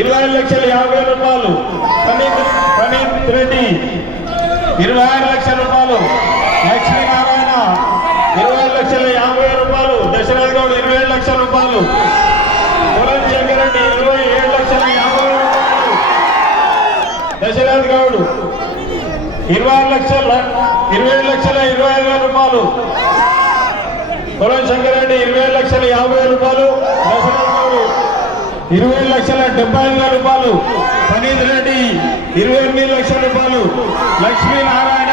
ఇరవై లక్షల యాభై వేల రూపాయలు. ప్రణీత్ ప్రణీత్ రెడ్డి. ఇరవై ఆరు లక్షల రూపాయలు. లక్ష్మీనారాయణ. ఇరవై లక్షల యాభై వేల రూపాయలు. దశరథ్ గౌడ్ ఇరవై ఏడు లక్షల రూపాయలు. పొలం శంకరెడ్డి ఇరవై ఏడు లక్షల యాభై రూపాయలు. దశరథ్ గౌడ్ ఇరవై ఆరు లక్షల ఇరవై ఏడు లక్షల ఇరవై ఐదు వేల రూపాయలు. శంకర్ రెడ్డి ఇరవై లక్షల యాభై వేల రూపాయలు. దశరథ్ ఇరవై లక్షల డెబ్బై ఐదు వేల రూపాయలు. పనీత్ రెడ్డి ఇరవై ఎనిమిది లక్షల రూపాయలు. లక్ష్మీనారాయణ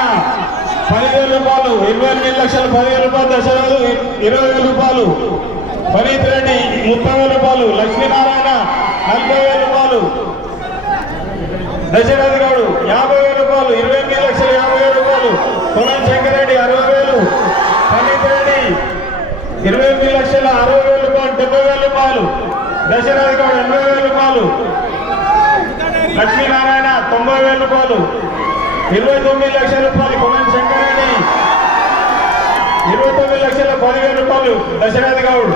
పదివేల రూపాయలు. ఇరవై ఎనిమిది లక్షల పదివేల రూపాయలు. దశరథు ఇరవై వేల రూపాయలు. పనీత్ రెడ్డి ముప్పై వేల రూపాయలు. లక్ష్మీనారాయణ నలభై వేల రూపాయలు. దశరథ్ గౌడ్ యాభై వేల రూపాయలు. ఇరవై ఎనిమిది లక్షల యాభై వేల రూపాయలు. పొలం శంకరెడ్డి అరవై వేలు. పనీత్ రెడ్డి ఇరవై ఎనిమిది లక్షల అరవై వేల రూపాయలు. డెబ్బై వేల రూపాయలు. దశరథ గౌడ్ ఎనభై వేల రూపాయలు. లక్ష్మీనారాయణ తొంభై వేల రూపాయలు. ఇరవై తొమ్మిది లక్షల రూపాయలు పొలం శంకరెడ్డి ఇరవై తొమ్మిది లక్షల పదివేల రూపాయలు దశరథ గౌడ్.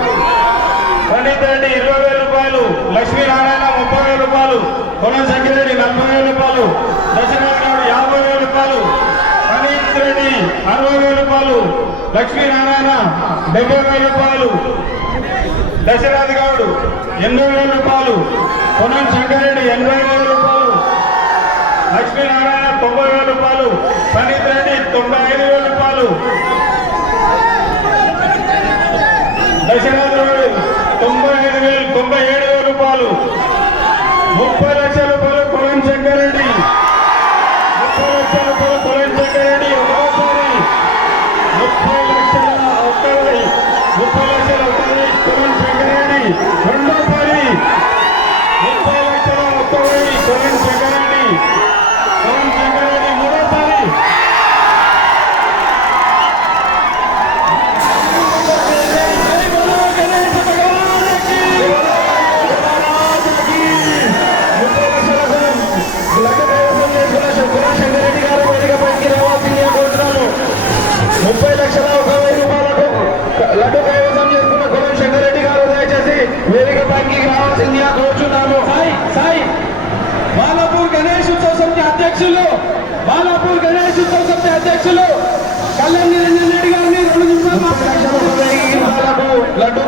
పండిత్ రెడ్డి ఇరవై వేల రూపాయలు. లక్ష్మీనారాయణ ముప్పై వేల రూపాయలు. కొనం శంకరెడ్డి నలభై వేల రూపాయలు. దశరథ గౌడ్ యాభై వేల రూపాయలు. పండిత్ రెడ్డి అరవై వేల రూపాయలు. లక్ష్మీనారాయణ డెబ్బై వేల రూపాయలు. దశరథ గౌడ్ ఎనభై వేల రూపాయలు. పొన్నం శంకరెడ్డి ఎనభై వేల రూపాయలు. లక్ష్మీనారాయణ తొంభై వేల రూపాయలు. పండిత్ రెడ్డి తొంభై ఐదు వేల రూపాయలు. దశరథ తొంభై ఐదు వేలు తొంభై ఏడు వేల రూపాయలు. ముప్పై లక్షల రూపాయలు కొలం శంకరెడ్డి ముప్పై లక్షల రూపాయలు కొలం శంకరెడ్డి ఒకసారి ముప్పై లక్షల ఒక్కరి ముప్పై లక్షల ఒక్కరి కొలం శంకరెడ్డి ముప్పై లక్షల ఒక వెయ్యి రూపాయలకు లడ్డు కైవసం చేసుకున్న కులం శంకరెడ్డి గారు దయచేసి వేదిక పైకి రావాల్సిందిగా కోరుచున్నాము. సాయి సాయి బాలాపూర్ గణేష్ ఉత్సవ సమితి అధ్యక్షులు బాలాపూర్ గణేష్ ఉత్సవ సమితి అధ్యక్షులు కళ్యాణ్ నిరంజన్ రెడ్డి గారిని రెండు లడ్డు